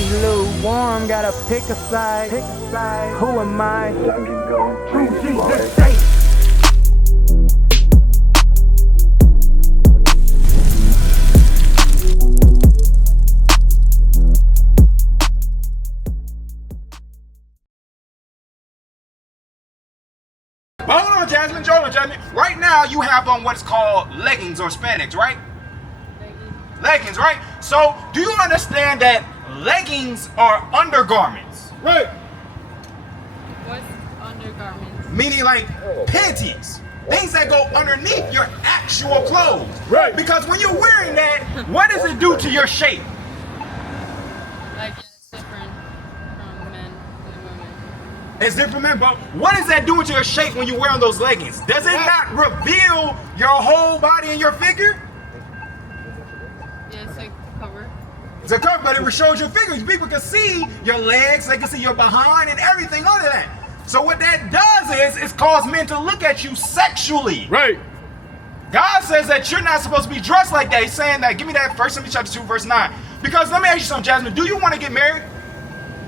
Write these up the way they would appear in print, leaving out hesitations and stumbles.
she lukewarm, gotta pick a side. Who am I? True Jesus saint. But hold on, Jasmine. Right now, you have on what's called leggings or spandex, right? Leggings, right? So, do you understand that leggings are undergarments? Right. What's undergarments? Meaning like panties. Things that go underneath your actual clothes. Right. Because when you're wearing that, what does it do to your shape? Like, it's different from men and women. It's different, man, but what is that doing to your shape when you're wearing those leggings? Does it not reveal your whole body and your figure? Yeah, it's like cover. It's a cover, but it shows your figure. People can see your legs, they can see your behind and everything under that. So what that does is cause men to look at you sexually. Right. God says that you're not supposed to be dressed like that. He's saying that. Give me that 1 Timothy chapter 2, verse 9. Because let me ask you something, Jasmine. Do you want to get married?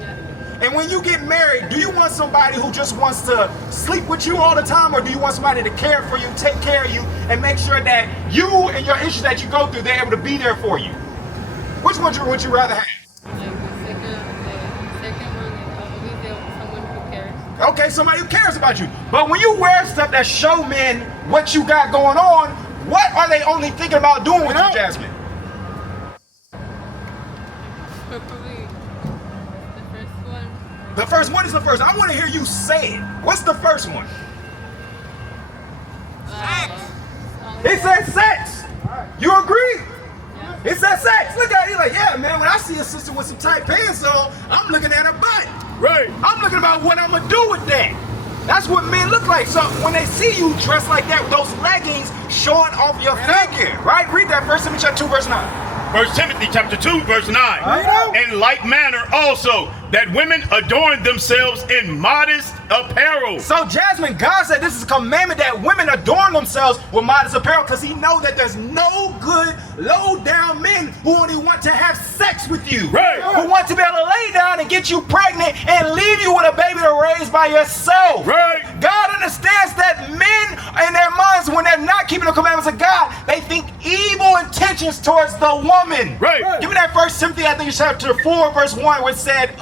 Yeah. And when you get married, do you want somebody who just wants to sleep with you all the time, or do you want somebody to care for you, take care of you, and make sure that you and your issues that you go through, they're able to be there for you? Which one would you rather have? Like the second one, like someone who cares. Okay, somebody who cares about you. But when you wear stuff that show men what you got going on, what are they only thinking about doing with you, Jasmine? Probably the first one. The first one is the first. I want to hear you say it. What's the first one? It says sex. You agree? Yeah. It says sex. Look at it. He's like, yeah, man, when I see a sister with some tight pants on, I'm looking at her butt. Right. I'm looking about what I'm going to do with that. That's what men look like. So when they see you dressed like that with those leggings showing off your figure, right? Read that 1 Timothy chapter 2, verse 9. 1 Timothy chapter 2, verse 9. In like manner also, that women adorn themselves in modest apparel. So Jasmine, God said this is a commandment that women adorn themselves with modest apparel, because he knows that there's no good low down men who only want to have sex with you. Right. Who want to be able to lay down and get you pregnant and leave you with a baby to raise by yourself. Right. God understands that men in their minds, when they're not keeping the commandments of God, they think evil intentions towards the woman. Right. Give me that 1 Timothy, I think it's chapter 4, verse 1, where it said,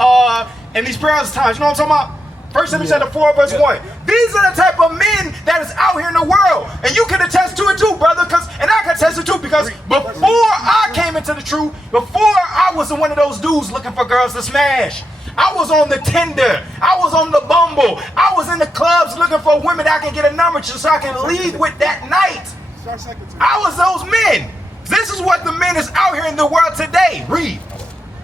in these perilous times, you know what I'm talking about? 1 Timothy chapter 4, verse 1. These are the type of men that is out here in the world. And you can attest to it too, brother, and I can attest to it too, because before I came into the truth, before I was one of those dudes looking for girls to smash, I was on the Tinder, I was on the Bumble, I was in the clubs looking for women that I can get a number to so I can leave with that night. I was those men. This is what the men is out here in the world today. Read.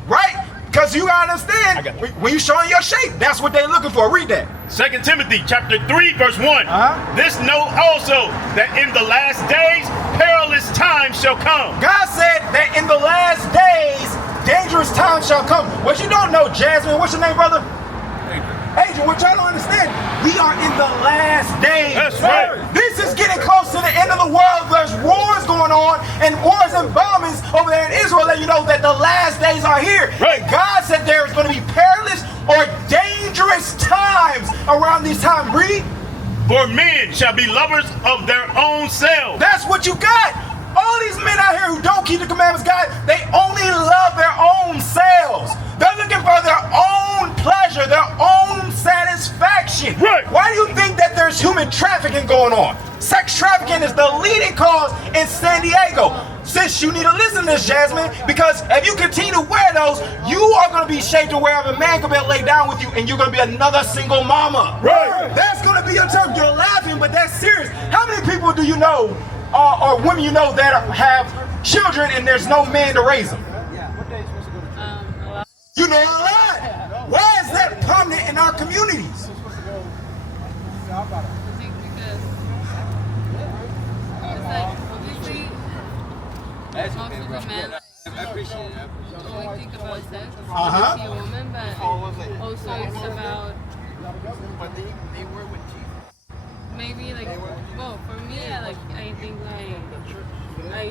Right? Because you gotta understand, when you showing your shape, that's what they're looking for. Read that. 2 Timothy chapter 3, verse 1. This know also that in the last days perilous times shall come. God said that in the last days dangerous times shall come. What you don't know, Jasmine, what's your name, brother? Adrian, what y'all don't understand, we are in the last days. That's right. This is getting close to the end of the world. There's wars going on, and wars and bombings over there in Israel let you know that the last days are here. Right. And God said there is going to be perilous or dangerous times around these times. Read. For men shall be lovers of their own selves. That's what you got. All these men out here who don't keep the commandments, God, they only love their own selves. They're looking for their own pleasure, their own satisfaction. Right. Why do you think that there's human trafficking going on? Sex trafficking is the leading cause in San Diego. Sis, you need to listen to this, Jasmine, because if you continue to wear those, you are going to be shaped to wherever a man can be lay down with you, and you're going to be another single mama. Right. That's going to be your term. You're laughing, but that's serious. How many people do you know, or women you know, that have children and there's no man to raise them? A lot. You know a lot. Why is that prominent in our communities? I think because it's like obviously most of the men only think about sex to see a woman, but also it's about maybe like, well, for me, I think like, I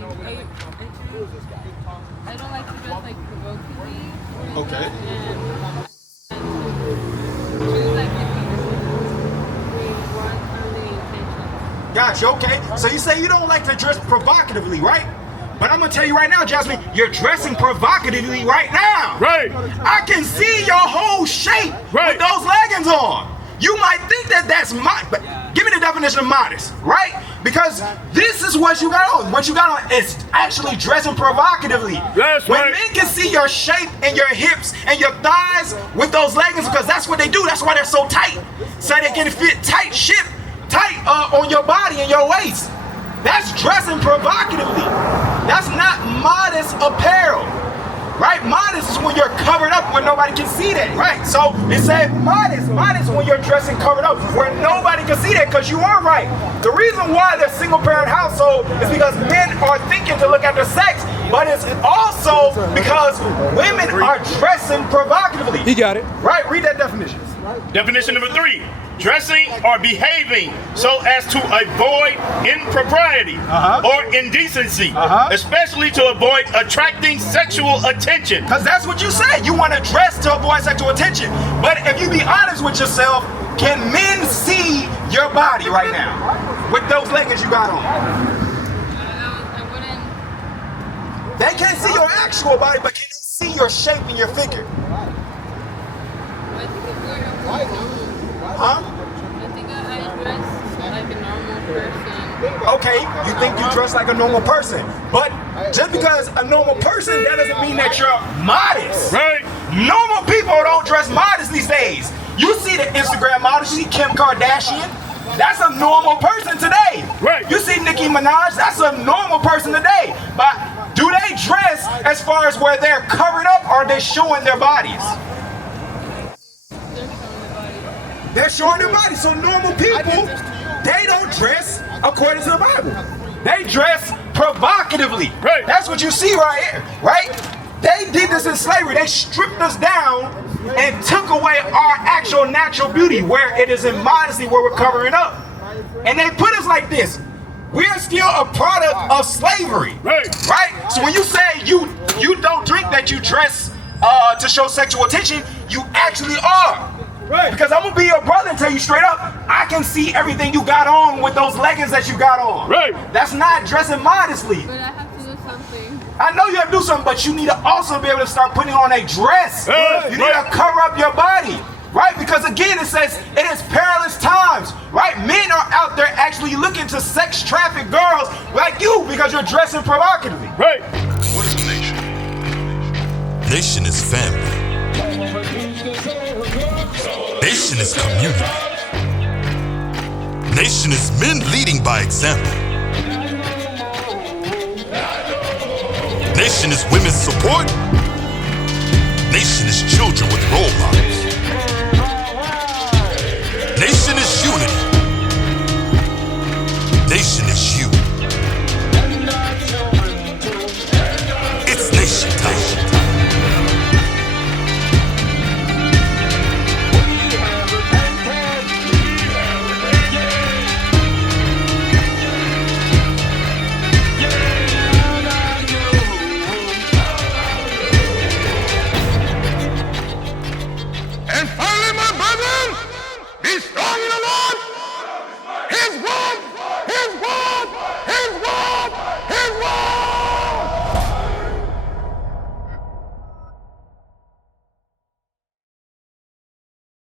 don't like to dress like provocatively. Okay. And choose like the intention. Gotcha, okay. So you say you don't like to dress provocatively, right? But I'm gonna tell you right now, Jasmine, you're dressing provocatively right now. Right. I can see your whole shape Right. with those leggings on. You might think that that's but give me the definition of modest, right? Because this is what you got on. What you got on is actually dressing provocatively. That's when right. men can see your shape and your hips and your thighs with those leggings, because that's what they do. That's why they're so tight. So they can fit tight on your body and your waist. That's dressing provocatively. That's not modest apparel, right? Modest is when you're covered up where nobody can see that, right? So it said modest when you're dressing covered up where nobody can see that, because you are right. The reason why they're single parent household is because men are thinking to look at their sex, but it's also because women are dressing provocatively. He got it. Right, read that definition. Definition number 3. Dressing or behaving so as to avoid impropriety or indecency, especially to avoid attracting sexual attention. Because that's what you said. You want to dress to avoid sexual attention. But if you be honest with yourself, can men see your body right now with those leggings you got on? I wouldn't. They can't see your actual body, but can they see your shape and your figure? I think if we're normal. Huh? I think I dress like a normal person. Okay, you think you dress like a normal person. But just because a normal person, that doesn't mean that you're modest. Right. Normal people don't dress modest these days. You see the Instagram models, you see Kim Kardashian. That's a normal person today. Right. You see Nicki Minaj, that's a normal person today. But do they dress as far as where they're covered up or are they showing their bodies? They're showing their bodies. So normal people, they don't dress according to the Bible. They dress provocatively. Right. That's what you see right here, right? They did this in slavery. They stripped us down and took away our actual natural beauty, where it is in modesty, where we're covering up. And they put us like this. We're still a product of slavery. Right. Right? So when you say you don't drink, that you dress to show sexual attention, you actually are. Right. Because I'm gonna be your brother and tell you straight up, I can see everything you got on with those leggings that you got on. Right. That's not dressing modestly. But I have to do something. I know you have to do something, but you need to also be able to start putting on a dress. You need to cover up your body. Right? Because again, it says it is perilous times. Right? Men are out there actually looking to sex traffic girls like you because you're dressing provocatively. Right. What is a nation? Nation is family. Nation is community. Nation is men leading by example. Nation is women's support. Nation is children with role models.